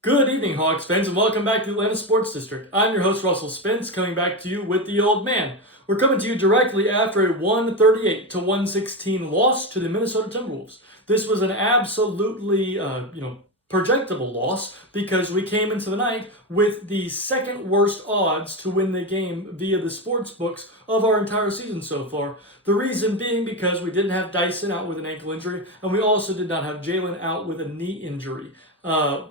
Good evening, Hawks fans, and welcome back to the Atlanta Sports District. I'm your host, Russell Spence, coming back to you with the old man. We're coming to you directly after a 138 to 116 loss to the Minnesota Timberwolves. This was an absolutely, projectable loss because we came into the night with the second worst odds to win the game via the sports books of our entire season so far. The reason being because we didn't have Dyson out with an ankle injury, and we also did not have Jalen out with a knee injury.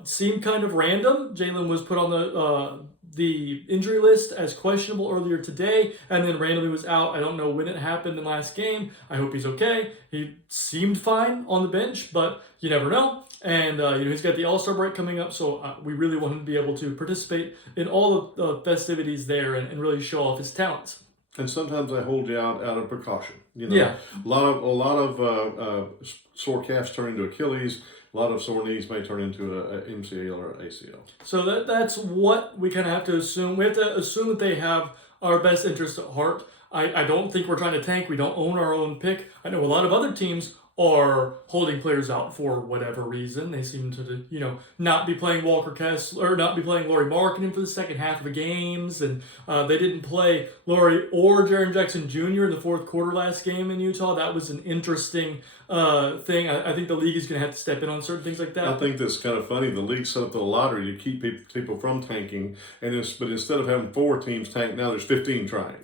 Seemed kind of random. Jalen was put on the injury list as questionable earlier today, and then randomly was out. I don't know when it happened in the last game. I hope he's okay. He seemed fine on the bench, but you never know. And he's got the All-Star break coming up, so we really want him to be able to participate in all the festivities there and really show off his talents. And sometimes they hold you out of precaution. Yeah. A lot of sore calves turn into Achilles. A lot of sore knees may turn into a MCL or ACL. So that's what we kind of have to assume. We have to assume that they have our best interest at heart. I don't think we're trying to tank. We don't own our own pick. I know a lot of other teams are holding players out for whatever reason. They seem to, not be playing Walker Kessler, or not be playing Lauri Markkanen for the second half of the games, and they didn't play Lauri or Jaren Jackson Jr. in the fourth quarter last game in Utah. That was an interesting thing. I think the league is going to have to step in on certain things like that. I think that's kind of funny. The league set up the lottery to keep people from tanking, but instead of having 4 teams tank, now there's 15 trying.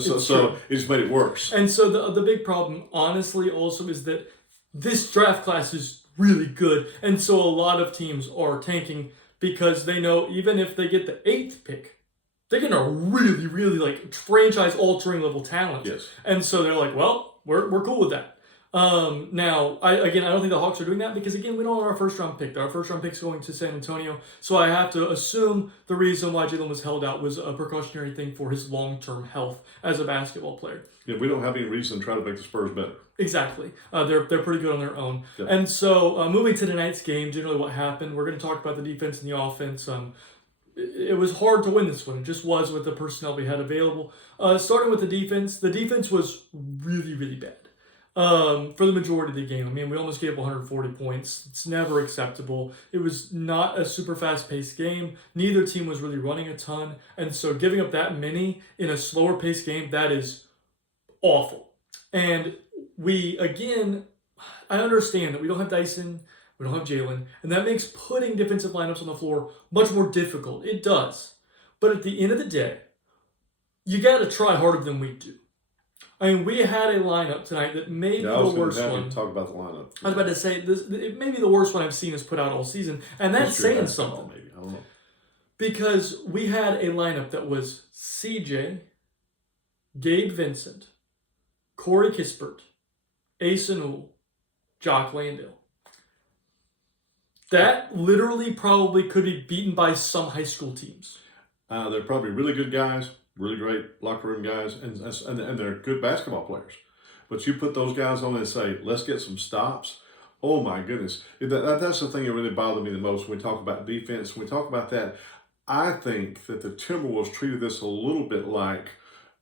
So it just made it worse. And so the big problem, honestly, also is that this draft class is really good, and so a lot of teams are tanking because they know even if they get the 8th pick, they're getting a really, really franchise-altering level talent. Yes. And so they're like, well, we're cool with that. Now, I don't think the Hawks are doing that because, again, we don't have our first-round pick. Our first-round pick is going to San Antonio, so I have to assume the reason why Jalen was held out was a precautionary thing for his long-term health as a basketball player. Yeah, we don't have any reason to try to make the Spurs better. Exactly. They're pretty good on their own. Yeah. And so moving to tonight's game, generally what happened, we're going to talk about the defense and the offense. It was hard to win this one. It just was with the personnel we had available. Starting with the defense was really, really bad. For the majority of the game. I mean, we almost gave 140 points. It's never acceptable. It was not a super fast-paced game. Neither team was really running a ton. And so giving up that many in a slower-paced game, that is awful. And I understand that we don't have Dyson, we don't have Jalen, and that makes putting defensive lineups on the floor much more difficult. It does. But at the end of the day, you got to try harder than we do. I mean, we had a lineup tonight that may be the worst one. Talk about the lineup. I was about to say it may be the worst one I've seen us put out all season, and that's saying something. Maybe I don't know. Because we had a lineup that was CJ, Gabe Vincent, Corey Kispert, Ace Anul, Jock Landale. That literally probably could be beaten by some high school teams. They're probably really good guys. Really great locker room guys, and they're good basketball players. But you put those guys on and say, let's get some stops. Oh, my goodness. That's the thing that really bothered me the most when we talk about defense. When we talk about that, I think that the Timberwolves treated this a little bit like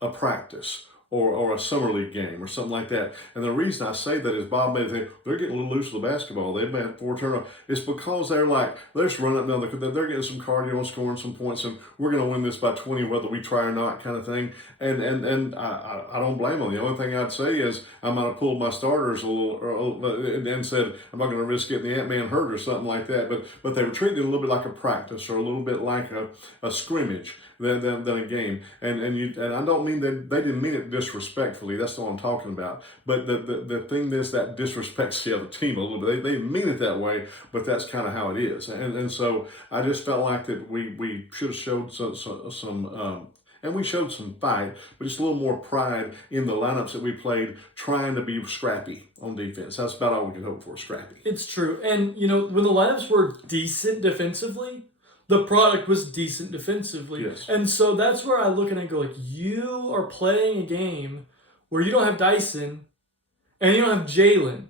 a practice or a summer league game or something like that. And the reason I say that is Bob made it think they're getting a little loose with the basketball. They've had 4 turnovers. It's because they're just running up and down. They're getting some cardio and scoring some points, and we're going to win this by 20 whether we try or not, kind of thing. And I don't blame them. The only thing I'd say is I might have pulled my starters a little and said I'm not going to risk getting the Ant-Man hurt or something like that. But they were treating it a little bit like a practice or a little bit like a scrimmage than a game. And I don't mean that they didn't mean it disrespectfully. That's not what I'm talking about. But the thing is that disrespects the other team a little bit. They mean it that way, but that's kind of how it is. And so I just felt like that we should have showed some and we showed some fight, but just a little more pride in the lineups that we played, trying to be scrappy on defense. That's about all we could hope for, scrappy. It's true. And, when the lineups were decent defensively, the product was decent defensively. Yes. And so that's where I look and I go, you are playing a game where you don't have Dyson and you don't have Jalen.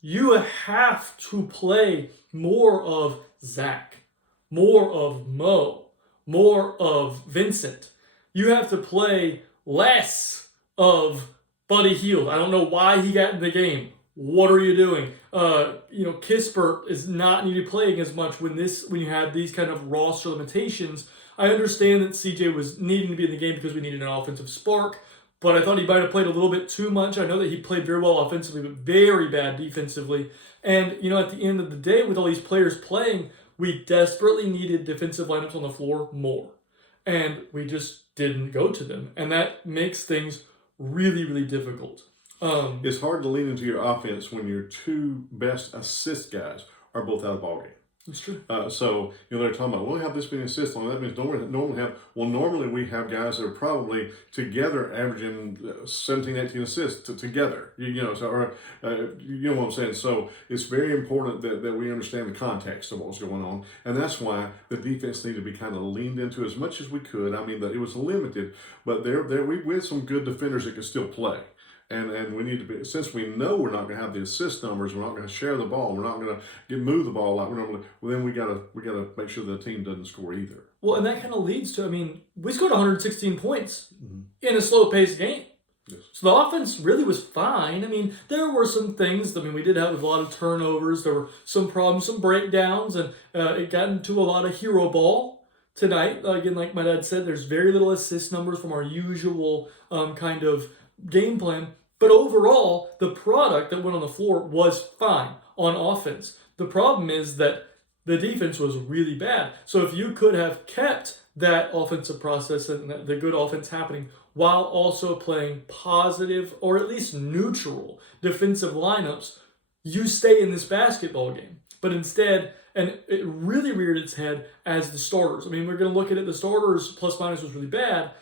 You have to play more of Zach, more of Mo, more of Vincent. You have to play less of Buddy Hield. I don't know why he got in the game. what are you doing? Kispert is not needed playing as much when you had these kind of roster limitations. I understand that CJ was needing to be in the game because we needed an offensive spark, but I thought he might have played a little bit too much. I know that he played very well offensively, but very bad defensively. And, at the end of the day, with all these players playing, we desperately needed defensive lineups on the floor more. And we just didn't go to them. And that makes things really, really difficult. It's hard to lean into your offense when your two best assist guys are both out of the ballgame. That's true. So, they're talking about, well, have this many assists on. That means normally we have guys that are probably together averaging 17, 18 assists together. You know what I'm saying? So it's very important that we understand the context of what's going on. And that's why the defense needed to be kind of leaned into as much as we could. I mean, that it was limited, but we had some good defenders that could still play. And we need to be, since we know we're not going to have the assist numbers, we're not going to share the ball, we're not going to move the ball like we normally. Well, then we got to make sure the team doesn't score either. Well, and that kind of leads to, we scored 116 points in a slow-paced game. Yes. So the offense really was fine. There were some things. We did have a lot of turnovers. There were some problems, some breakdowns, and it got into a lot of hero ball tonight. Again, like my dad said, there's very little assist numbers from our usual kind of game plan. But overall, the product that went on the floor was fine on offense. The problem is that the defense was really bad. So if you could have kept that offensive process and the good offense happening while also playing positive or at least neutral defensive lineups, you stay in this basketball game. But instead, and it really reared its head as the starters. We're going to look at it. The starters plus minus was really bad.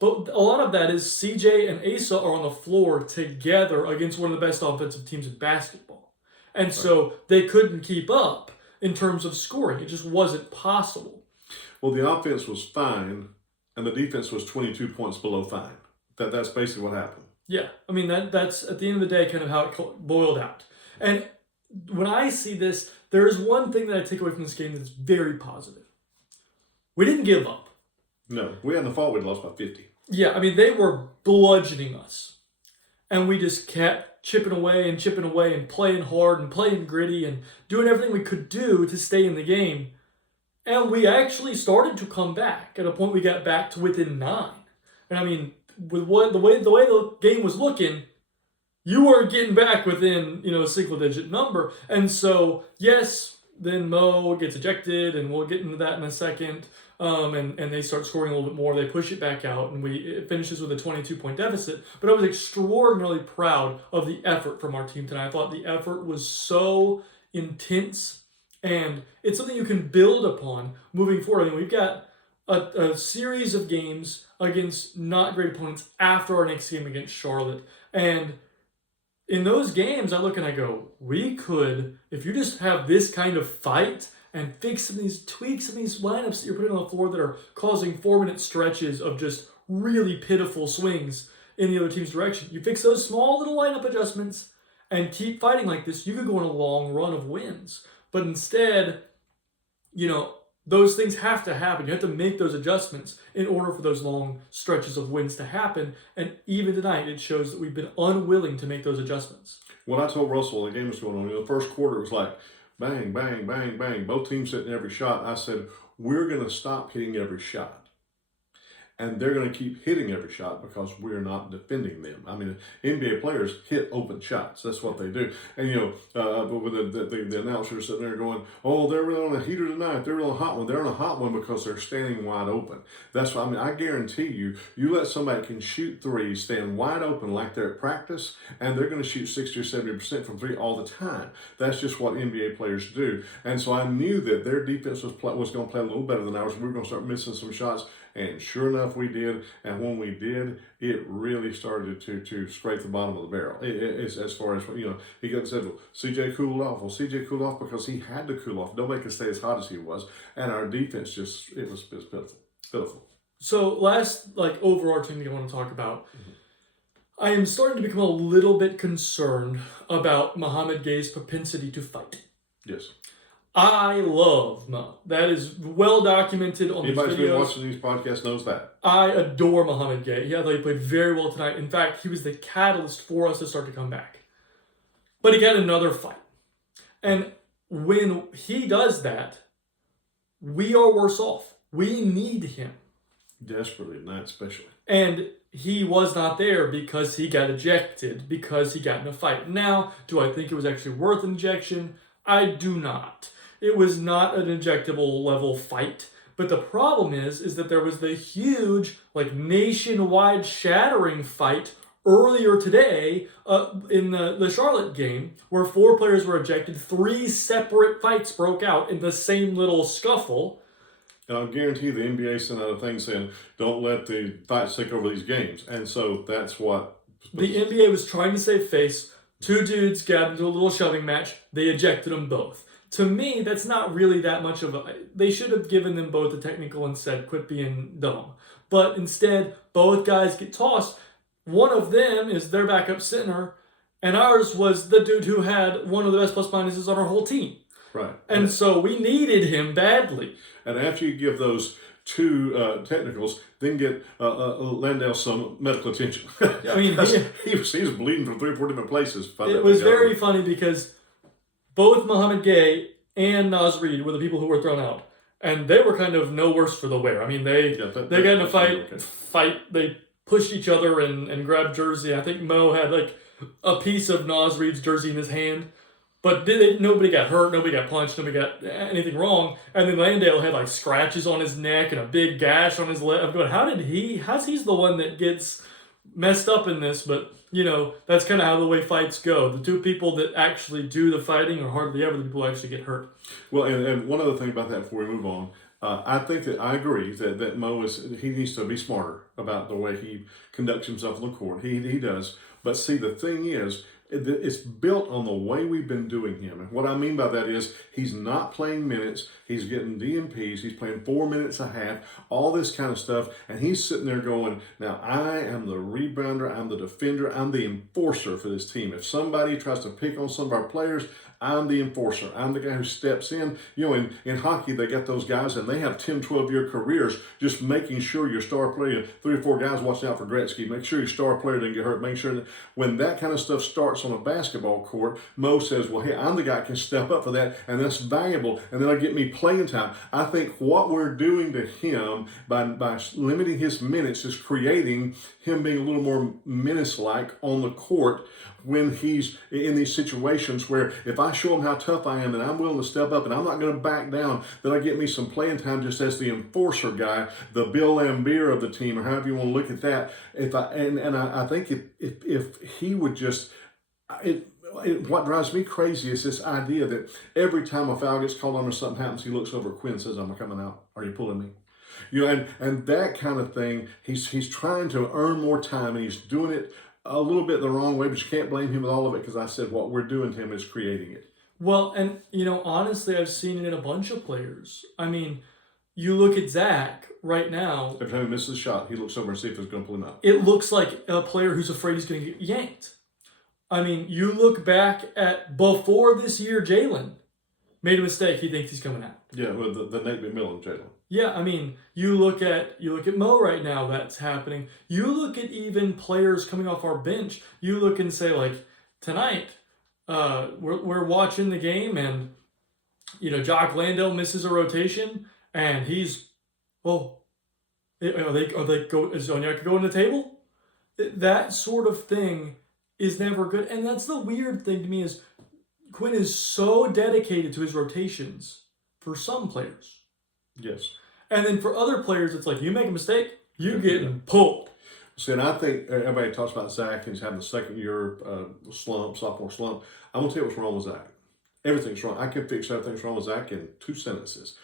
But a lot of that is CJ and Asa are on the floor together against one of the best offensive teams in basketball. And so they couldn't keep up in terms of scoring. It just wasn't possible. Well, the offense was fine, and the defense was 22 points below fine. That's basically what happened. Yeah. That's at the end of the day kind of how it boiled out. And when I see this, there is one thing that I take away from this game that's very positive. We didn't give up. No, we hadn't thought we'd lost by 50. Yeah, they were bludgeoning us. And we just kept chipping away and playing hard and playing gritty and doing everything we could do to stay in the game. And we actually started to come back. At a point, we got back to within 9. And with the way the game was looking, you weren't getting back within, a single-digit number. And so, yes, then Mo gets ejected, and we'll get into that in a second. And they start scoring a little bit more. They push it back out, and it finishes with a 22-point deficit. But I was extraordinarily proud of the effort from our team tonight. I thought the effort was so intense, and it's something you can build upon moving forward. We've got a series of games against not great opponents after our next game against Charlotte. And in those games, I look and I go, we could, if you just have this kind of fight and fix some of these tweaks, some of these lineups that you're putting on the floor that are causing 4-minute stretches of just really pitiful swings in the other team's direction. You fix those small little lineup adjustments and keep fighting like this, you could go on a long run of wins. But instead, those things have to happen. You have to make those adjustments in order for those long stretches of wins to happen. And even tonight, it shows that we've been unwilling to make those adjustments. When I told Russell when the game was going on, the first quarter, it was like, bang, bang, bang, bang. Both teams hitting every shot. I said, we're going to stop hitting every shot. And they're going to keep hitting every shot because we're not defending them. NBA players hit open shots. That's what they do. And, but with the announcers sitting there going, oh, they're really on a heater tonight. They're really on a hot one. They're on a hot one because they're standing wide open. That's what I guarantee you let somebody can shoot threes, stand wide open like they're at practice, and they're going to shoot 60 or 70% from three all the time. That's just what NBA players do. And so I knew that their defense was going to play a little better than ours. We were going to start missing some shots. And sure enough, we did. And when we did, it really started to scrape the bottom of the barrel. It's as far as, he got said, well, CJ cooled off. Well, CJ cooled off because he had to cool off. Nobody could stay as hot as he was. And our defense it was pitiful. So last, overarching thing I want to talk about, I am starting to become a little bit concerned about Mohamed Gay's propensity to fight. Yes. I love Mo. That is well documented on these videos. Anybody who's been watching these podcasts knows that. I adore Mohamed Gay. I thought he played very well tonight. In fact, he was the catalyst for us to start to come back. but he got another fight. And when he does that, we are worse off. We need him. Desperately, not especially. And he was not there because he got ejected, because he got in a fight. Now, do I think it was actually worth an ejection? I do not. It was not an ejectable level fight. But the problem is that there was the huge, nationwide shattering fight earlier today in the Charlotte game where 4 players were ejected. 3 separate fights broke out in the same little scuffle. And I'll guarantee the NBA sent out a thing saying, don't let the fights take over these games. And so that's what... The NBA was trying to save face. 2 dudes got into a little shoving match. They ejected them both. To me, that's not really that much of a... They should have given them both a technical and said, quit being dumb. But instead, both guys get tossed. One of them is their backup center, and ours was the dude who had one of the best plus minuses on our whole team. Right. And so we needed him badly. And after you give those 2 technicals, then get Landale some medical attention. I mean, he was bleeding from 3 or 4 different places. It was very funny because both Muhammad Gay and Naz Reid were the people who were thrown out. And they were kind of no worse for the wear. I mean, they got in a fight. They pushed each other and grabbed jersey. I think Mo had a piece of Naz Reid's jersey in his hand. But nobody got hurt, nobody got punched, nobody got anything wrong. And then Landale had scratches on his neck and a big gash on his leg. I'm going, how's he's the one that gets messed up in this? But, that's kind of how the way fights go. The 2 people that actually do the fighting are hardly ever the people who actually get hurt. Well, and one other thing about that before we move on, I think that I agree that Mo he needs to be smarter about the way he conducts himself on the court. He does. But see, the thing is, it's built on the way we've been doing him. And what I mean by that is he's not playing minutes. He's getting DNPs. He's playing 4 minutes a half, all this kind of stuff. And he's sitting there going, now I am the rebounder. I'm the defender. I'm the enforcer for this team. If somebody tries to pick on some of our players, I'm the enforcer. I'm the guy who steps in. In hockey, they got those guys, and they have 10, 12-year careers just making sure your star player, 3 or 4 guys watching out for Gretzky, make sure your star player didn't get hurt, make sure that when that kind of stuff starts on a basketball court, Mo says, well, hey, I'm the guy who can step up for that, and that's valuable, and that'll get me playing time. I think what we're doing to him by limiting his minutes is creating him being a little more menace-like on the court when he's in these situations where if I show him how tough I am and I'm willing to step up and I'm not going to back down, then I get me some playing time just as the enforcer guy, the Bill Laimbeer of the team, or however you want to look at that. I think if he would just... what drives me crazy is this idea that every time a foul gets called on or something happens, he looks over at Quinn and says, I'm coming out. Are you pulling me? And that kind of thing, he's trying to earn more time, and he's doing it a little bit the wrong way, but you can't blame him with all of it because I said what we're doing to him is creating it. Well, and, honestly, I've seen it in a bunch of players. I mean, you look at Zach right now. Every time he misses a shot, he looks over and sees if he's going to pull him out. It looks like a player who's afraid he's going to get yanked. I mean, you look back at before this year, Jalen made a mistake. He thinks he's coming out. Yeah, with the Nate McMillan, Jalen. Yeah, I mean, you look at Mo right now, that's happening. You look at even players coming off our bench. You look and say, tonight, we're watching the game, and Jock Landale misses a rotation, and he's, is Onyeka going to the table? That sort of thing is never good, and that's the weird thing to me is Quinn is so dedicated to his rotations for some players. Yes. And then for other players, it's you make a mistake, you get pulled. See, and I think everybody talks about Zach and he's having the second year sophomore slump. I'm going to tell you what's wrong with Zach. Everything's wrong. I can fix everything's wrong with Zach in 2 sentences.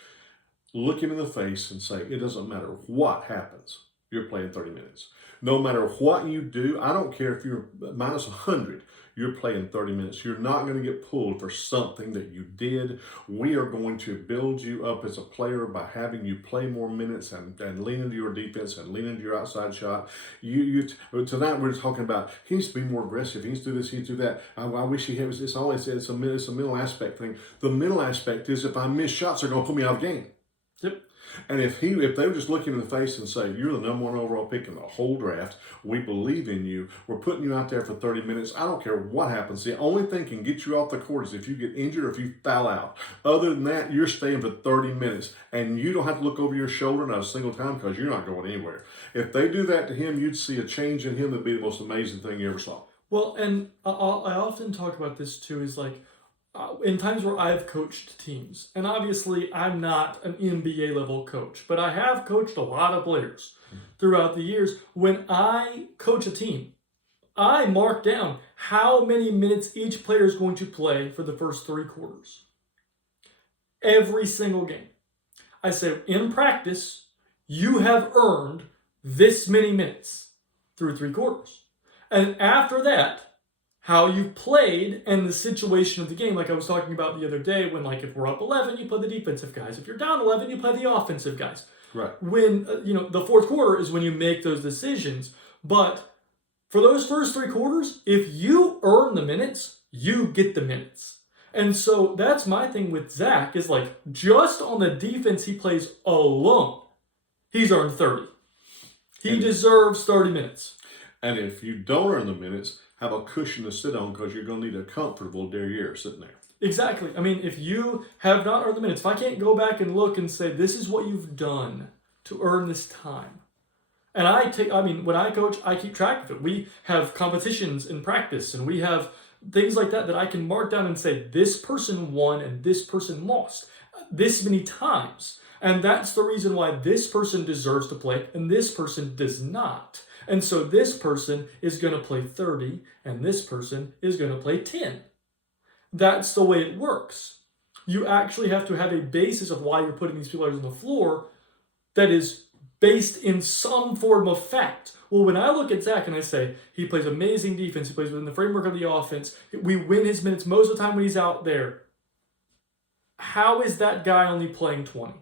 Look him in the face and say, it doesn't matter what happens, you're playing 30 minutes. No matter what you do, I don't care if you're minus 100, you're playing 30 minutes. You're not going to get pulled for something that you did. We are going to build you up as a player by having you play more minutes and lean into your defense and lean into your outside shot. Tonight we're talking about he needs to be more aggressive. He needs to do this, he needs to do that. I wish he had. It's a mental aspect thing. The mental aspect is if I miss shots, they're going to put me out of the game. Yep. And if they would just look him in the face and say, "You're the number one overall pick in the whole draft. We believe in you. We're putting you out there for 30 minutes. I don't care what happens. The only thing can get you off the court is if you get injured or if you foul out. Other than that, you're staying for 30 minutes, and you don't have to look over your shoulder not a single time because you're not going anywhere." If they do that to him, you'd see a change in him that'd be the most amazing thing you ever saw. Well, and I often talk about this too, is like in times where I've coached teams, and obviously I'm not an NBA level coach, but I have coached a lot of players throughout the years. When I coach a team, I mark down how many minutes each player is going to play for the first 3 quarters. Every single game. I say, in practice, you have earned this many minutes through 3 quarters. And after that, how you've played and the situation of the game, like I was talking about the other day, when like if we're up 11, you play the defensive guys. If you're down 11, you play the offensive guys. Right. When, the fourth quarter is when you make those decisions. But for those first 3 quarters, if you earn the minutes, you get the minutes. And so that's my thing with Zach is like just on the defense he plays alone, he's earned 30. He deserves 30 minutes. And if you don't earn the minutes, have a cushion to sit on because you're going to need a comfortable derriere sitting there. Exactly. I mean, if you have not earned the minutes, if I can't go back and look and say, this is what you've done to earn this time. And when I coach, I keep track of it. We have competitions in practice and we have things like that I can mark down and say, this person won and this person lost this many times. And that's the reason why this person deserves to play and this person does not. And so this person is going to play 30 and this person is going to play 10. That's the way it works. You actually have to have a basis of why you're putting these players on the floor that is based in some form of fact. Well, when I look at Zach and I say, he plays amazing defense, he plays within the framework of the offense, we win his minutes most of the time when he's out there. How is that guy only playing 20?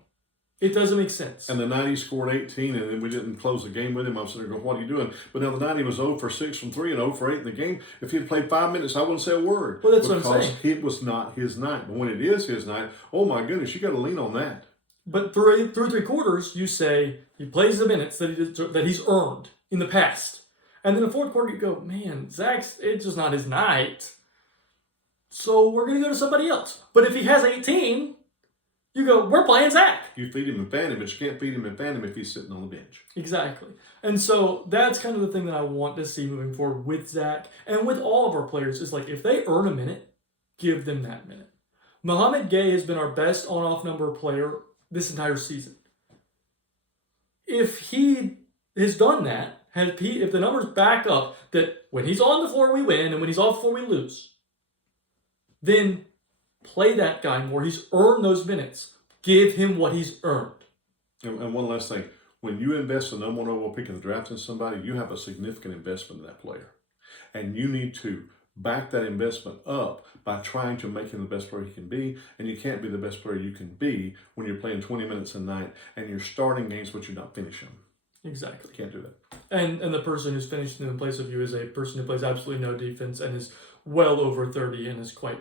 It doesn't make sense. And the night he scored 18 and then we didn't close the game with him, I'm sitting there going, what are you doing? But now the night he was 0 for 6 from 3 and 0 for 8 in the game. If he had played 5 minutes, I wouldn't say a word. Well, that's what I'm saying. Because it was not his night. But when it is his night, oh my goodness, you got to lean on that. But through 3 quarters, you say he plays the minutes that he's earned in the past. And then the fourth quarter, you go, man, it's just not his night. So we're going to go to somebody else. But if he has 18, you go, we're playing Zach. You feed him and fan him, but you can't feed him and fan him if he's sitting on the bench. Exactly. And so that's kind of the thing that I want to see moving forward with Zach and with all of our players is like, if they earn a minute, give them that minute. Mohamed Gay has been our best on-off number player this entire season. If he has done that, if the numbers back up that when he's on the floor we win and when he's off the floor we lose, then play that guy more. He's earned those minutes. Give him what he's earned. And one last thing. When you invest the number one overall pick in the draft in somebody, you have a significant investment in that player. And you need to back that investment up by trying to make him the best player he can be. And you can't be the best player you can be when you're playing 20 minutes a night and you're starting games but you're not finishing. Exactly. You can't do that. And the person who's finishing in place of you is a person who plays absolutely no defense and is well over 30 and is quite,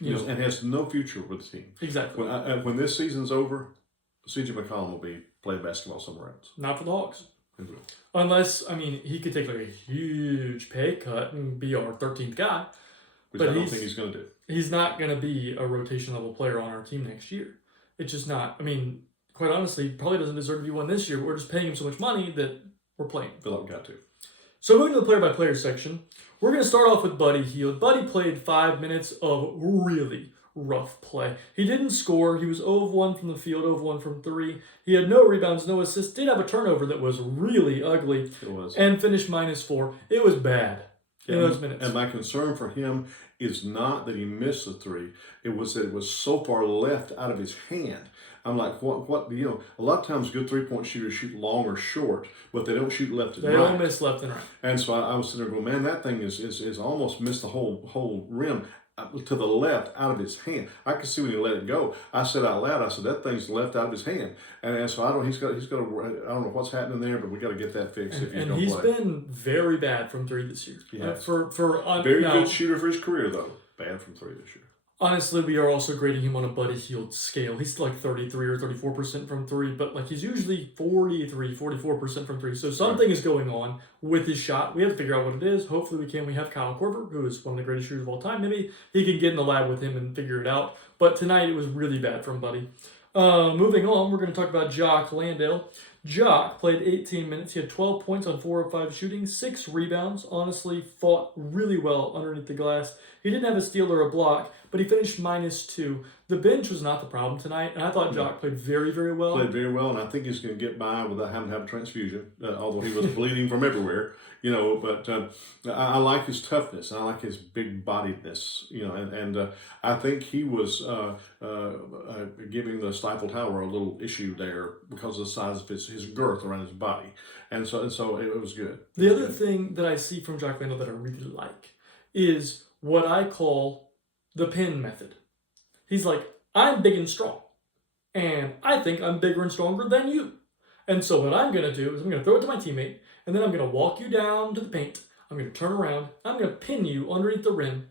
and has no future with the team. Exactly. When this season's over, C.J. McCollum will be playing basketball somewhere else. Not for the Hawks. Unless, he could take like a huge pay cut and be our 13th guy. Which I don't think he's going to do. He's not going to be a rotation level player on our team next year. It's just not. Quite honestly, he probably doesn't deserve to be one this year, but we're just paying him so much money that we're playing. I feel like we got to. So moving to the player-by-player section, we're going to start off with Buddy Hield. Buddy played 5 minutes of really rough play. He didn't score. He was 0 of 1 from the field, 0 of 1 from 3. He had no rebounds, no assists. Did have a turnover that was really ugly. It was. And finished -4. It was bad in those minutes. And my concern for him is not that he missed the 3. It was that it was so far left out of his hand. I'm like, what? A lot of times good three-point shooters shoot long or short, but they don't shoot left and right. They don't miss left and right. And so I was sitting there going, man, that thing is almost missed the whole rim to the left out of his hand. I could see when he let it go. I said out loud, that thing's left out of his hand. And so I don't know what's happening there, but we got to get that fixed if he's going to play. And he's been very bad from 3 this year. Yeah. Very good shooter for his career though. Bad from 3 this year. Honestly, we are also grading him on a Buddy Hield scale. He's like 33 or 34% from three, but like he's usually 43, 44% from three. So Right. something is going on with his shot. We have to figure out what it is. Hopefully we can. We have Kyle Korver, who is one of the greatest shooters of all time. Maybe he can get in the lab with him and figure it out. But tonight it was really bad from Buddy. Moving on, we're going to talk about Jock Landale. Jock played 18 minutes. He had 12 points on 4 of 5 shooting, 6 rebounds. Honestly, fought really well underneath the glass. He didn't have a steal or a block, but he finished -2. The bench was not the problem tonight, and I thought Jock played very, very well. Played very well, and I think he's going to get by without having to have a transfusion, although he was bleeding from everywhere, but I like his toughness, and I like his big-bodiedness, and I think he was giving the Stifle Tower a little issue there because of the size of his girth around his body, and so it was good. The other thing that I see from Jock Landale that I really like is what I call the pin method. He's like, I'm big and strong, and I think I'm bigger and stronger than you. And so what I'm going to do is I'm going to throw it to my teammate, and then I'm going to walk you down to the paint. I'm going to turn around. I'm going to pin you underneath the rim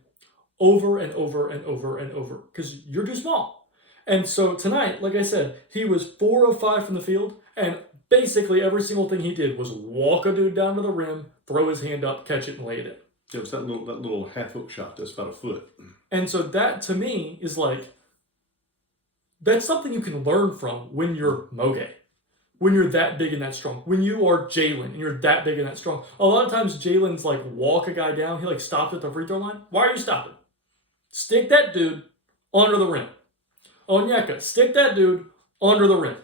over and over and over and over because you're too small. And so tonight, like I said, he was 4 of 5 from the field, and basically every single thing he did was walk a dude down to the rim, throw his hand up, catch it, and lay it in. It was that little half hook shot that's about a foot. And so that, to me, is like, that's something you can learn from when you're Moge. When you're that big and that strong. When you are Jalen and you're that big and that strong. A lot of times Jalen's like walk a guy down. He like stopped at the free throw line. Why are you stopping? Stick that dude under the rim. Onyeka, stick that dude under the rim.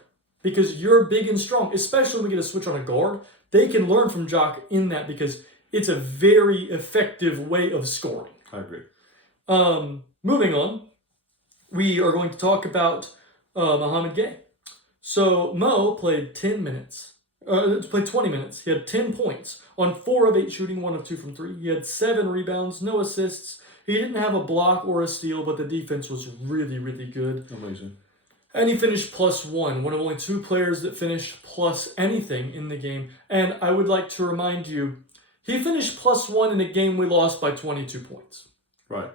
Because you're big and strong. Especially when we get a switch on a guard. They can learn from Jock in that because it's a very effective way of scoring. I agree. Moving on, we are going to talk about Mohamed Gay. So Mo played 10 minutes. Played 20 minutes. He had 10 points on 4 of 8 shooting, 1 of 2 from 3. He had 7 rebounds, no assists. He didn't have a block or a steal, but the defense was really, really good. Amazing. And he finished +1, one of only 2 players that finished plus anything in the game. And I would like to remind you, he finished +1 in a game we lost by 22 points. Right.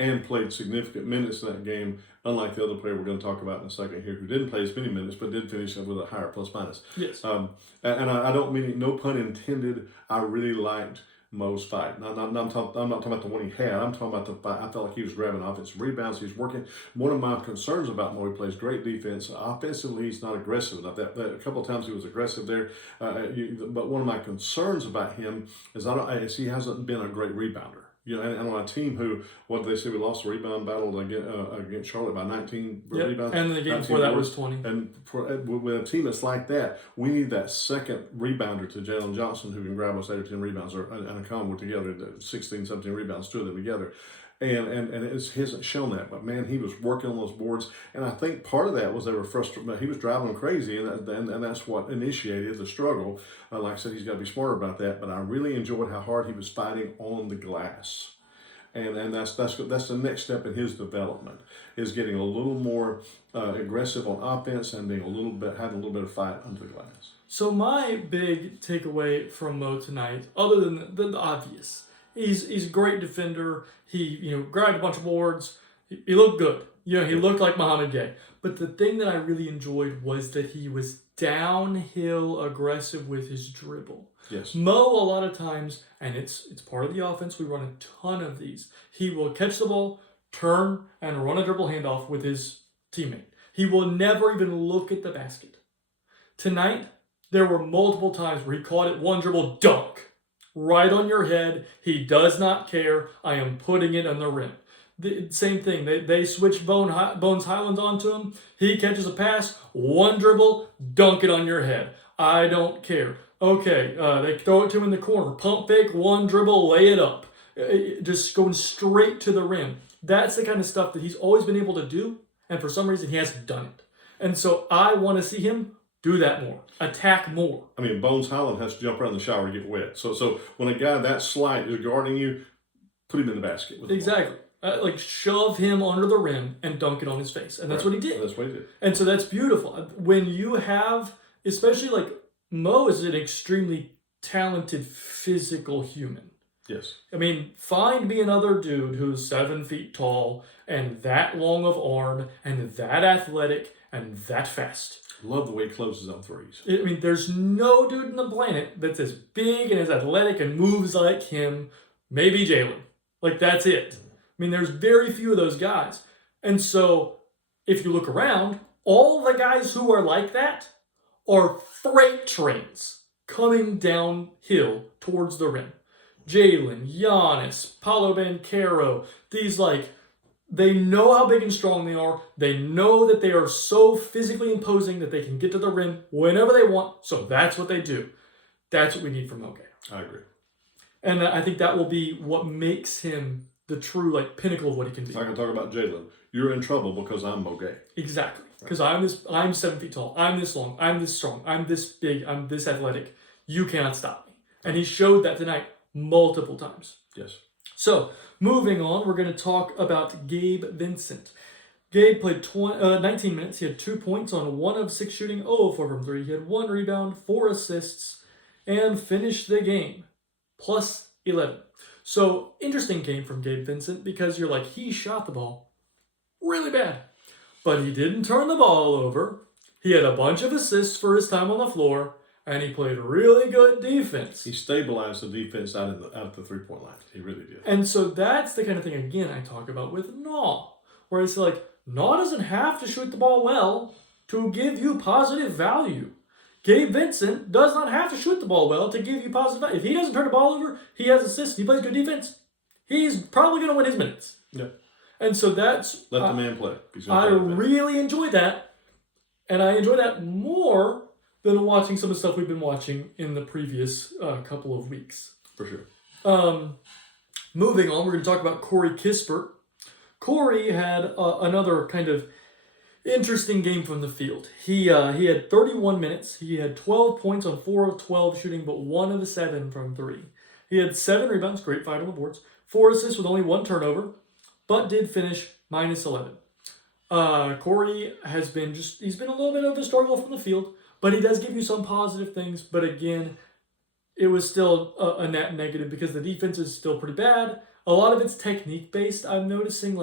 And played significant minutes in that game, unlike the other player we're going to talk about in a second here, who didn't play as many minutes, but did finish with a higher plus-minus. Yes. And I don't mean, no pun intended, I really liked Mo's fight. Now, I'm not talking about the one he had. I'm talking about the fight. I felt like he was grabbing offensive rebounds. He was working. One of my concerns about Mo, he plays great defense. Offensively, he's not aggressive enough. That a couple of times he was aggressive there. But one of my concerns about him is he hasn't been a great rebounder. And on a team who, what did they say, we lost the rebound battle against Charlotte by 19 rebounds. And the game before that was 20. And with a team that's like that, we need that second rebounder to Jalen Johnson who can grab us 8 or 10 rebounds, and a combo together, 16, 17 rebounds, 2 of them together. And he hasn't shown that, but man, he was working on those boards, and I think part of that was they were frustrated. He was driving them crazy, and that's what initiated the struggle. Like I said, he's got to be smarter about that. But I really enjoyed how hard he was fighting on the glass, and that's the next step in his development, is getting a little more aggressive on offense and being having a little bit of fight under the glass. So my big takeaway from Mo tonight, other than the obvious. He's a great defender. He grabbed a bunch of boards. He looked good. He looked like Mohamed Gay. But the thing that I really enjoyed was that he was downhill aggressive with his dribble. Yes. Mo, a lot of times, and it's part of the offense, we run a ton of these. He will catch the ball, turn, and run a dribble handoff with his teammate. He will never even look at the basket. Tonight, there were multiple times where he caught it, one dribble, dunk. Right on your head. He does not care. I am putting it on the rim. The same thing. They switch Bones Highlands onto him. He catches a pass, one dribble, dunk it on your head. I don't care. Okay, they throw it to him in the corner. Pump fake, one dribble, lay it up. Just going straight to the rim. That's the kind of stuff that he's always been able to do, and for some reason he hasn't done it. And so I want to see him do that more. Attack more. I mean, Bones Highland has to jump around the shower to get wet. So when a guy that slight is guarding you, put him in the basket. Exactly. Shove him under the rim and dunk it on his face. And that's what he did. That's what he did. And so that's beautiful. When you have, especially like Mo is an extremely talented physical human. Yes. I mean, find me another dude who's 7 feet tall and that long of arm and that athletic and that fast. Love the way he closes on threes. I mean, there's no dude on the planet that's as big and as athletic and moves like him. Maybe Jalen. Like, that's it. I mean, there's very few of those guys. And so, if you look around, all the guys who are like that are freight trains coming downhill towards the rim. Jalen, Giannis, Paolo Banchero, these they know how big and strong they are. They know that they are so physically imposing that they can get to the rim whenever they want. So that's what they do. That's what we need from Moge. I agree. And I think that will be what makes him the true pinnacle of what he can be. So I can talk about Jalen. You're in trouble because I'm Moge. Exactly. Because I'm 7 feet tall. I'm this long. I'm this strong. I'm this big. I'm this athletic. You cannot stop me. And he showed that tonight multiple times. Yes. So, moving on, we're going to talk about Gabe Vincent. Gabe played 19 minutes. He had 2 points on 1 of 6 shooting, 0 of 4 from 3. He had 1 rebound, 4 assists, and finished the game plus 11. So, interesting game from Gabe Vincent because you're like, he shot the ball really bad, but he didn't turn the ball over. He had a bunch of assists for his time on the floor, and he played really good defense. He stabilized the defense out of the three-point line. He really did. And so that's the kind of thing, again, I talk about with Naw, where it's like, Naw doesn't have to shoot the ball well to give you positive value. Gabe Vincent does not have to shoot the ball well to give you positive value. If he doesn't turn the ball over, he has assists, he plays good defense, he's probably going to win his minutes. Yeah. And so that's... Let the man play. I really enjoy that, and I enjoy that more than watching some of the stuff we've been watching in the previous couple of weeks. For sure. Moving on, we're going to talk about Corey Kispert. Corey had another kind of interesting game from the field. He had 31 minutes. He had 12 points on 4 of 12 shooting, but 1 of 7 from 3. He had 7 rebounds, great fight on the boards, 4 assists with only 1 turnover, but did finish minus 11. Corey has been he's been a little bit of a struggle from the field, but he does give you some positive things. But again, it was still a net negative because the defense is still pretty bad. A lot of it's technique based. I'm noticing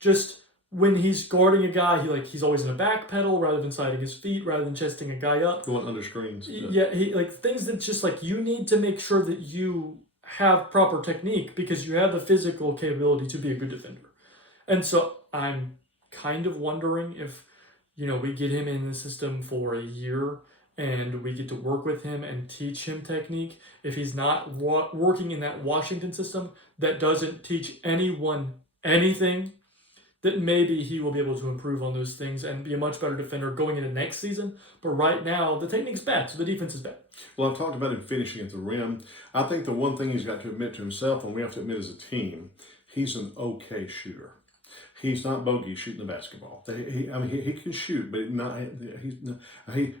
just when he's guarding a guy, he's always in a back pedal rather than sliding his feet, rather than chesting a guy up. Going under screens. Yeah, he things that just you need to make sure that you have proper technique because you have the physical capability to be a good defender. And so I'm kind of wondering if we get him in the system for a year and we get to work with him and teach him technique. If he's not working in that Washington system that doesn't teach anyone anything, that maybe he will be able to improve on those things and be a much better defender going into next season. But right now, the technique's bad, so the defense is bad. Well, I've talked about him finishing at the rim. I think the one thing he's got to admit to himself, and we have to admit as a team, he's an okay shooter. He's not bogey shooting the basketball. He can shoot, but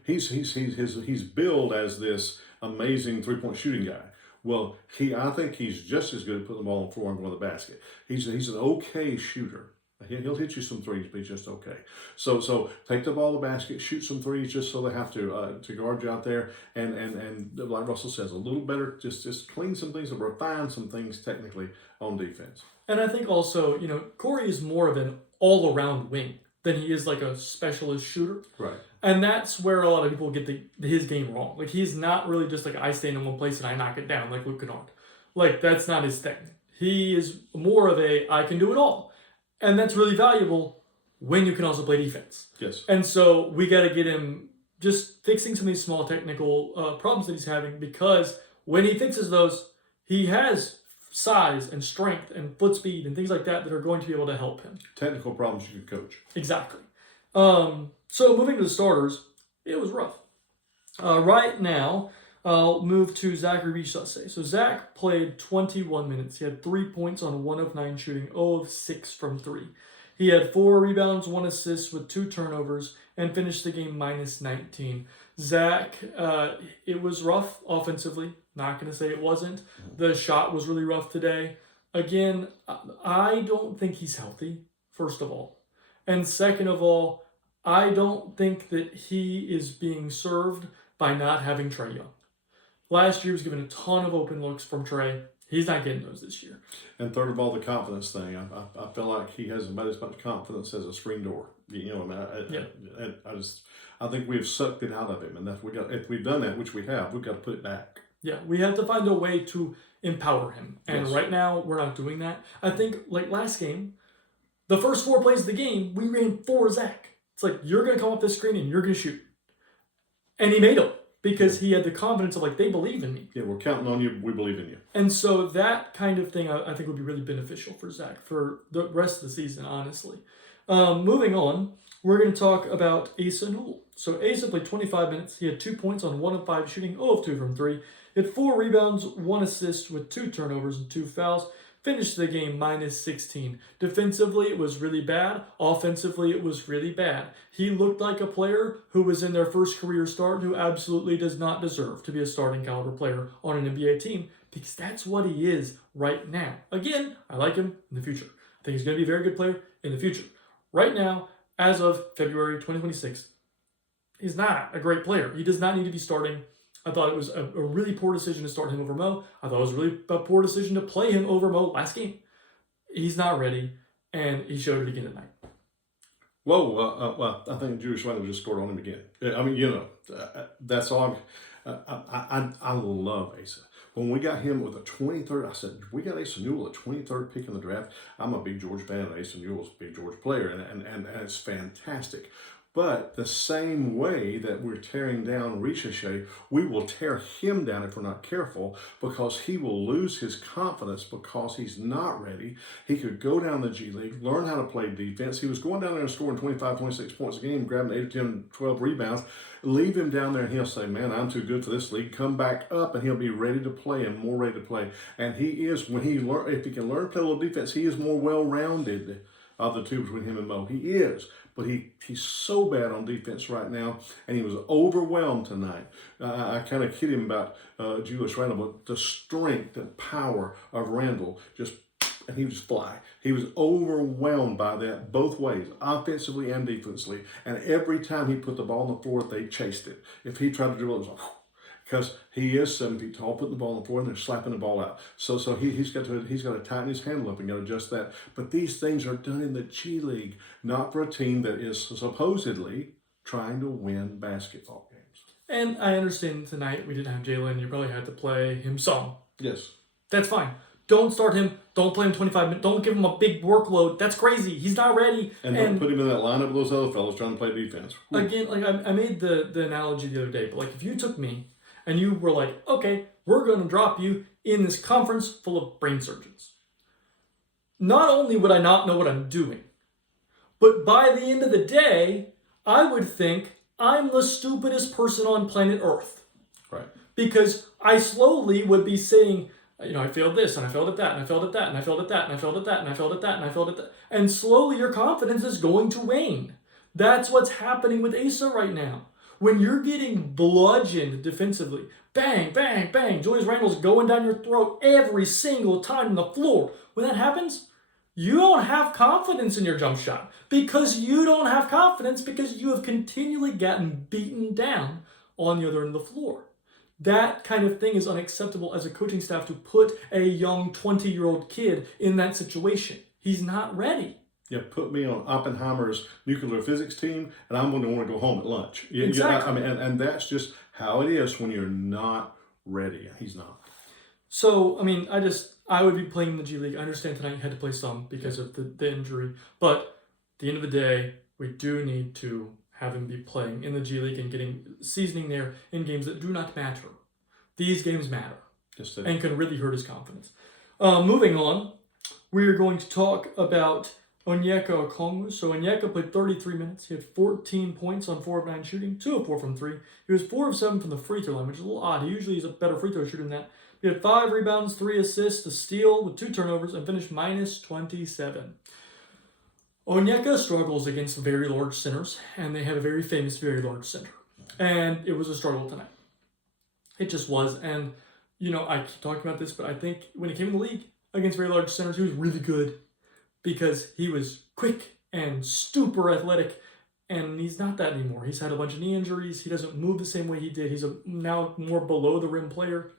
he's billed as this amazing 3-point shooting guy. Well, I think he's just as good at putting the ball on the floor and going to the basket. He's an okay shooter. He'll hit you some threes, but he's just okay. So take the ball to the basket, shoot some threes just so they have to guard you out there. And like Russell says, a little better, just clean some things and refine some things technically on defense. And I think also, Corey is more of an all-around wing than he is a specialist shooter. Right. And that's where a lot of people get his game wrong. He's not really just I stand in one place and I knock it down like Luke Kennard. That's not his thing. He is more of I can do it all. And that's really valuable when you can also play defense. Yes. And so we got to get him just fixing some of these small technical problems that he's having, because when he fixes those, he has size and strength and foot speed and things like that are going to be able to help him. Technical problems you can coach. Exactly. So moving to the starters, it was rough. Right now, I'll move to Zachary Bichasse. So Zach played 21 minutes. He had 3 points on 1 of 9 shooting, 0 of 6 from 3. He had 4 rebounds, 1 assist with 2 turnovers, and finished the game minus 19. Zach, it was rough offensively. Not going to say it wasn't. The shot was really rough today. Again, I don't think he's healthy, first of all. And second of all, I don't think that he is being served by not having Trae Young. Last year, he was given a ton of open looks from Trae. He's not getting those this year. And third of all, the confidence thing. I feel like he has about as much confidence as a screen door. I think we've sucked it out of him, and if we've done that, which we have, we've got to put it back. Yeah, we have to find a way to empower him, and Yes. right now we're not doing that. I think like last game, the first 4 plays of the game, we ran for Zach. It's like, you're gonna come off this screen and you're gonna shoot, and he made them because he had the confidence of like, they believe in me. Yeah, we're counting on you. We believe in you. And so that kind of thing, I think, would be really beneficial for Zach for the rest of the season, honestly. Moving on, we're going to talk about Asa Newell. So Asa played 25 minutes. He had 2 points on 1 of 5 shooting, 0 of 2 from 3. He had 4 rebounds, 1 assist with 2 turnovers and 2 fouls. Finished the game minus 16. Defensively, it was really bad. Offensively, it was really bad. He looked like a player who was in their first career start who absolutely does not deserve to be a starting caliber player on an NBA team, because that's what he is right now. Again, I like him in the future. I think he's going to be a very good player in the future. Right now, as of February 2026, he's not a great player. He does not need to be starting. I thought it was a really poor decision to start him over Mo. I thought it was really a poor decision to play him over Mo last game. He's not ready, and he showed it again tonight. Well, I think Julius Randle just scored on him again. I mean, that's all. I love Asa. When we got him with a 23rd, I said, we got Asa Newell, a 23rd pick in the draft. I'm a big George fan, and Asa Newell's a big George player, and it's fantastic. But the same way that we're tearing down Ricochet, we will tear him down if we're not careful, because he will lose his confidence because he's not ready. He could go down the G League, learn how to play defense. He was going down there and scoring 25, 26 points a game, grabbing 8 or 10, 12 rebounds. Leave him down there and he'll say, man, I'm too good for this league. Come back up and he'll be ready to play and more ready to play. And he is, if he can learn to play a little defense, he is more well-rounded of the two between him and Mo. He is. But he's so bad on defense right now, and he was overwhelmed tonight. I kind of kid him about Julius Randle, but the strength and power of Randle and he would just fly. He was overwhelmed by that both ways, offensively and defensively. And every time he put the ball on the floor, they chased it. If he tried to dribble, it was like, because he is 7 feet tall, putting the ball on the floor, and they're slapping the ball out. So he's got to tighten his handle up and got to adjust that. But these things are done in the G League, not for a team that is supposedly trying to win basketball games. And I understand tonight we didn't have Jalen. You probably had to play him some. Yes. That's fine. Don't start him. Don't play him 25 minutes. Don't give him a big workload. That's crazy. He's not ready. And don't put him in that lineup with those other fellas trying to play defense. Again, like I made the analogy the other day, but like if you took me and you were like, okay, we're going to drop you in this conference full of brain surgeons. Not only would I not know what I'm doing, but by the end of the day, I would think I'm the stupidest person on planet Earth. Right. Because I slowly would be saying, I failed this, and I failed at that, and I failed at that, and I failed at that, and I failed at that, and I failed at that, and I failed at that. And slowly your confidence is going to wane. That's what's happening with Asa right now. When you're getting bludgeoned defensively, bang, bang, bang, Julius Randle's going down your throat every single time on the floor. When that happens, you don't have confidence in your jump shot. Because you don't have confidence because you have continually gotten beaten down on the other end of the floor. That kind of thing is unacceptable as a coaching staff to put a young 20-year-old kid in that situation. He's not ready. Yeah, put me on Oppenheimer's nuclear physics team, and I'm going to want to go home at lunch. Exactly. And that's just how it is when you're not ready. He's not. So, I would be playing in the G League. I understand tonight you had to play some because of the injury. But at the end of the day, we do need to have him be playing in the G League and getting seasoning there in games that do not matter. These games matter and can really hurt his confidence. Moving on, we are going to talk about Onyeka Okongwu. So Onyeka played 33 minutes. He had 14 points on 4 of 9 shooting, 2 of 4 from 3. He was 4 of 7 from the free throw line, which is a little odd. He usually is a better free throw shooter than that. He had 5 rebounds, 3 assists, a steal with 2 turnovers, and finished minus 27. Onyeka struggles against very large centers, and they have a very famous very large center. And it was a struggle tonight. It just was. And, I keep talking about this, but I think when he came in the league against very large centers, he was really good because he was quick and super athletic, and he's not that anymore. He's had a bunch of knee injuries. He doesn't move the same way he did. He's a now more below the rim player.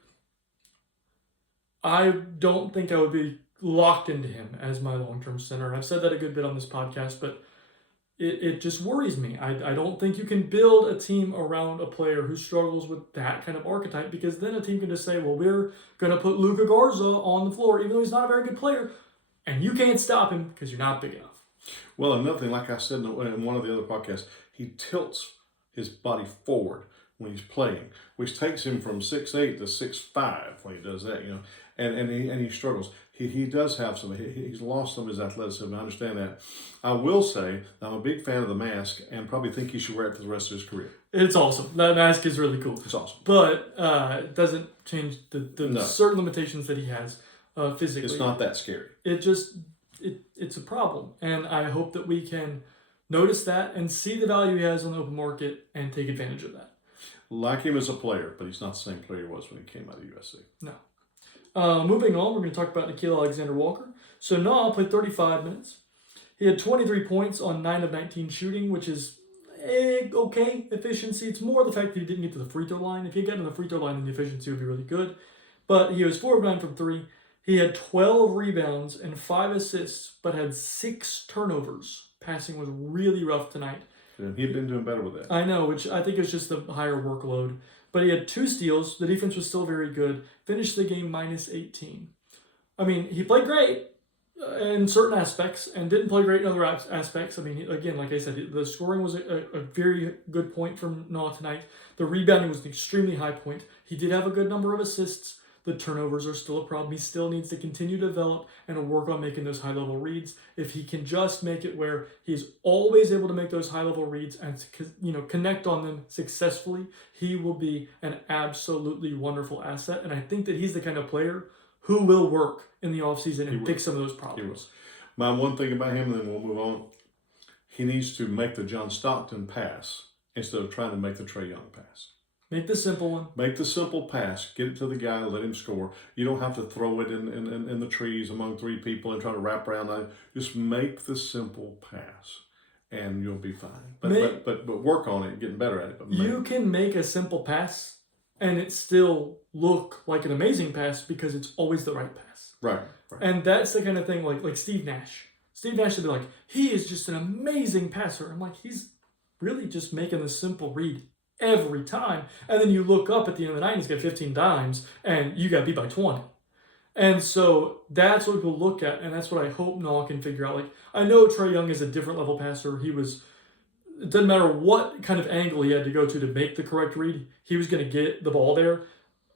I don't think I would be locked into him as my long-term center. And I've said that a good bit on this podcast, but it just worries me. I don't think you can build a team around a player who struggles with that kind of archetype, because then a team can just say, well, we're going to put Luka Garza on the floor, even though he's not a very good player, and you can't stop him because you're not big enough. Well, another thing, like I said in one of the other podcasts, he tilts his body forward when he's playing, which takes him from 6'8" to 6'5" when he does that, and he struggles. He does have some, he's lost some of his athleticism. I understand that. I will say I'm a big fan of the mask and probably think he should wear it for the rest of his career. It's awesome. That mask is really cool. It's awesome. But it doesn't change the No. certain limitations that he has physically. It's not that scary. It's a problem. And I hope that we can notice that and see the value he has on the open market and take advantage of that. Like him as a player, but he's not the same player he was when he came out of USC. No. Moving on, we're going to talk about Nickeil Alexander-Walker. So Nah played 35 minutes. He had 23 points on 9 of 19 shooting, which is okay efficiency. It's more the fact that he didn't get to the free throw line. If he got to the free throw line, then the efficiency would be really good. But he was 4 of 9 from 3. He had 12 rebounds and 5 assists, but had 6 turnovers. Passing was really rough tonight. Yeah, he'd been doing better with that. I know, which I think is just the higher workload. But he had 2 steals. The defense was still very good. Finished the game minus 18. I mean, he played great in certain aspects and didn't play great in other aspects. I mean, again, like I said, the scoring was a very good point from Nah tonight. The rebounding was an extremely high point. He did have a good number of assists. The turnovers are still a problem. He still needs to continue to develop and work on making those high-level reads. If he can just make it where he's always able to make those high-level reads and connect on them successfully, he will be an absolutely wonderful asset. And I think that he's the kind of player who will work in the offseason and fix some of those problems. My one thing about him, and then we'll move on, he needs to make the John Stockton pass instead of trying to make the Trae Young pass. Make the simple one. Make the simple pass. Get it to the guy. Let him score. You don't have to throw it in the trees among 3 people and try to wrap around. Just make the simple pass, and you'll be fine. But work on it, getting better at it. You can make a simple pass, and it still look like an amazing pass because it's always the right pass. Right. And that's the kind of thing like Steve Nash. Steve Nash would be like, he is just an amazing passer. I'm like, he's really just making the simple read every time. And then you look up at the end of the night, he's got 15 dimes, and you got beat by 20. And so that's what we'll look at, and that's what I hope Nah can figure out. Like, I know Trae Young is a different level passer. It doesn't matter what kind of angle he had to go to make the correct read, he was going to get the ball there.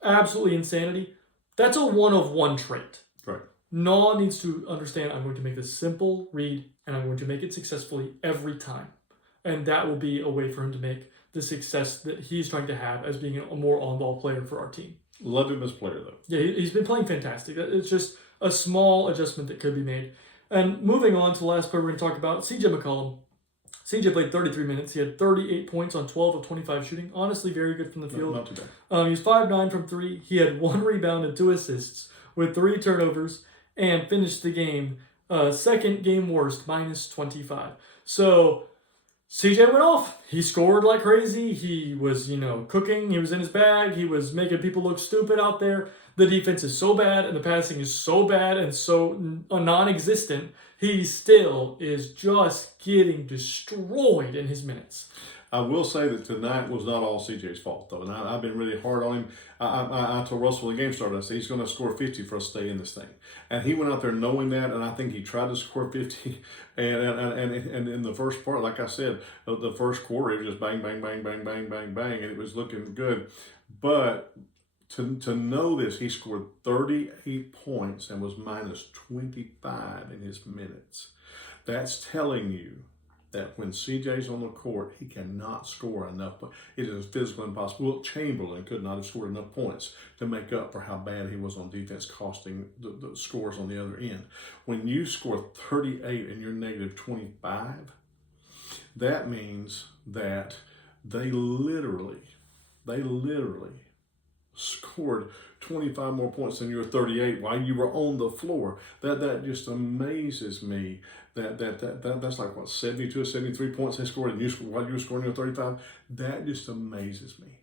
Absolutely insanity. That's a one-of-one trait. Right. Nah needs to understand, I'm going to make this simple read, and I'm going to make it successfully every time. And that will be a way for him to make the success that he's trying to have as being a more on-ball player for our team. Love him as a player, though. Yeah, he's been playing fantastic. It's just a small adjustment that could be made. And moving on to the last player we're going to talk about, CJ McCollum. CJ played 33 minutes. He had 38 points on 12 of 25 shooting. Honestly, very good from the field. Not too bad. He was 5-9 from 3. He had 1 rebound and 2 assists with 3 turnovers and finished the game second game worst, minus 25. So CJ went off. He scored like crazy. He was, cooking. He was in his bag. He was making people look stupid out there. The defense is so bad and the passing is so bad and so non-existent. He still is just getting destroyed in his minutes. I will say that tonight was not all CJ's fault, though, and I've been really hard on him. I told Russell when the game started, I said he's going to score 50 for us to stay in this thing, and he went out there knowing that, and I think he tried to score 50, and in the first part, like I said, the first quarter, it was just bang, bang, bang, bang, bang, bang, bang, and it was looking good, but to know this, he scored 38 points and was minus 25 in his minutes. That's telling you that when CJ's on the court, he cannot score enough. It is physically impossible. Will Chamberlain could not have scored enough points to make up for how bad he was on defense, costing the scores on the other end. When you score 38 and you're negative 25, that means that they literally scored 25 more points than your 38 while you were on the floor. That just amazes me. That's like what, 72 or 73 points they scored, and while you were scoring your 35. That just amazes me.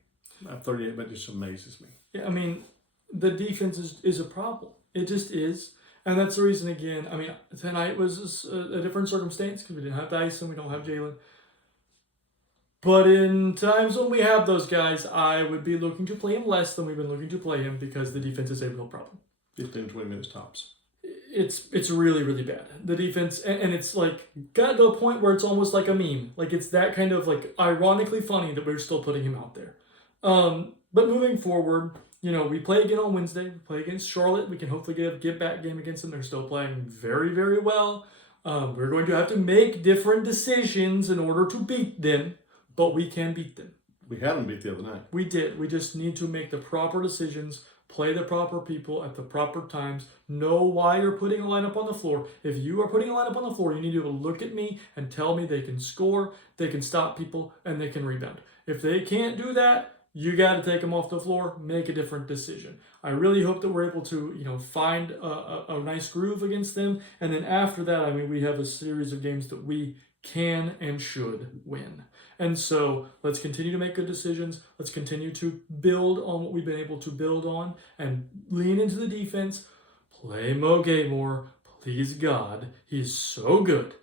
38, that just amazes me. Yeah, I mean, the defense is a problem. It just is. And that's the reason, again, I mean, tonight was a different circumstance because we didn't have Dyson, we don't have Jalen. But in times when we have those guys, I would be looking to play him less than we've been looking to play him because the defense is a real problem. 15, 20 minutes tops. It's really, really bad. The defense, and it's like got to a point where it's almost like a meme. Like it's that kind of like ironically funny that we're still putting him out there. But moving forward, we play again on Wednesday. We play against Charlotte. We can hopefully get a get-back game against them. They're still playing very, very well. We're going to have to make different decisions in order to beat them, but we can beat them. We had them beat the other night. We did. We just need to make the proper decisions, play the proper people at the proper times, know why you're putting a lineup on the floor. If you are putting a lineup on the floor, you need to be able to look at me and tell me they can score, they can stop people, and they can rebound. If they can't do that, you got to take them off the floor, make a different decision. I really hope that we're able to, find a nice groove against them. And then after that, I mean, we have a series of games that we can and should win. And so let's continue to make good decisions. Let's continue to build on what we've been able to build on and lean into the defense. Play Mo Gay more. Please God, he's so good.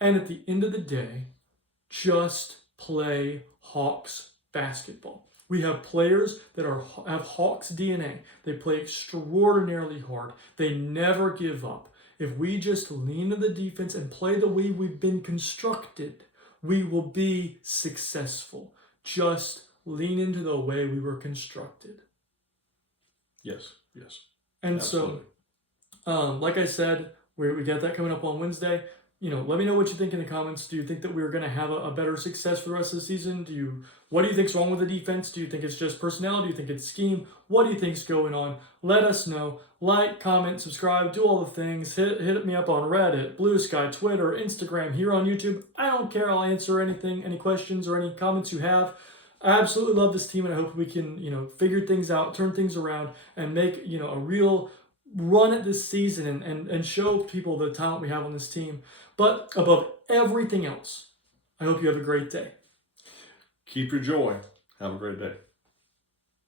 And at the end of the day, just play Hawks basketball. We have players that have Hawks DNA. They play extraordinarily hard. They never give up. If we just lean to the defense and play the way we've been constructed, we will be successful. Just lean into the way we were constructed. Yes. And Absolutely. so, like I said, we got that coming up on Wednesday. Let me know what you think in the comments. Do you think that we're going to have a better success for the rest of the season? What do you think's wrong with the defense? Do you think it's just personnel? Do you think it's scheme? What do you think's going on? Let us know. Like, comment, subscribe, do all the things. Hit me up on Reddit, Blue Sky, Twitter, Instagram, here on YouTube. I don't care. I'll answer anything, any questions or any comments you have. I absolutely love this team, and I hope we can, figure things out, turn things around, and make, a real run at this season and show people the talent we have on this team. But above everything else, I hope you have a great day. Keep your joy. Have a great day.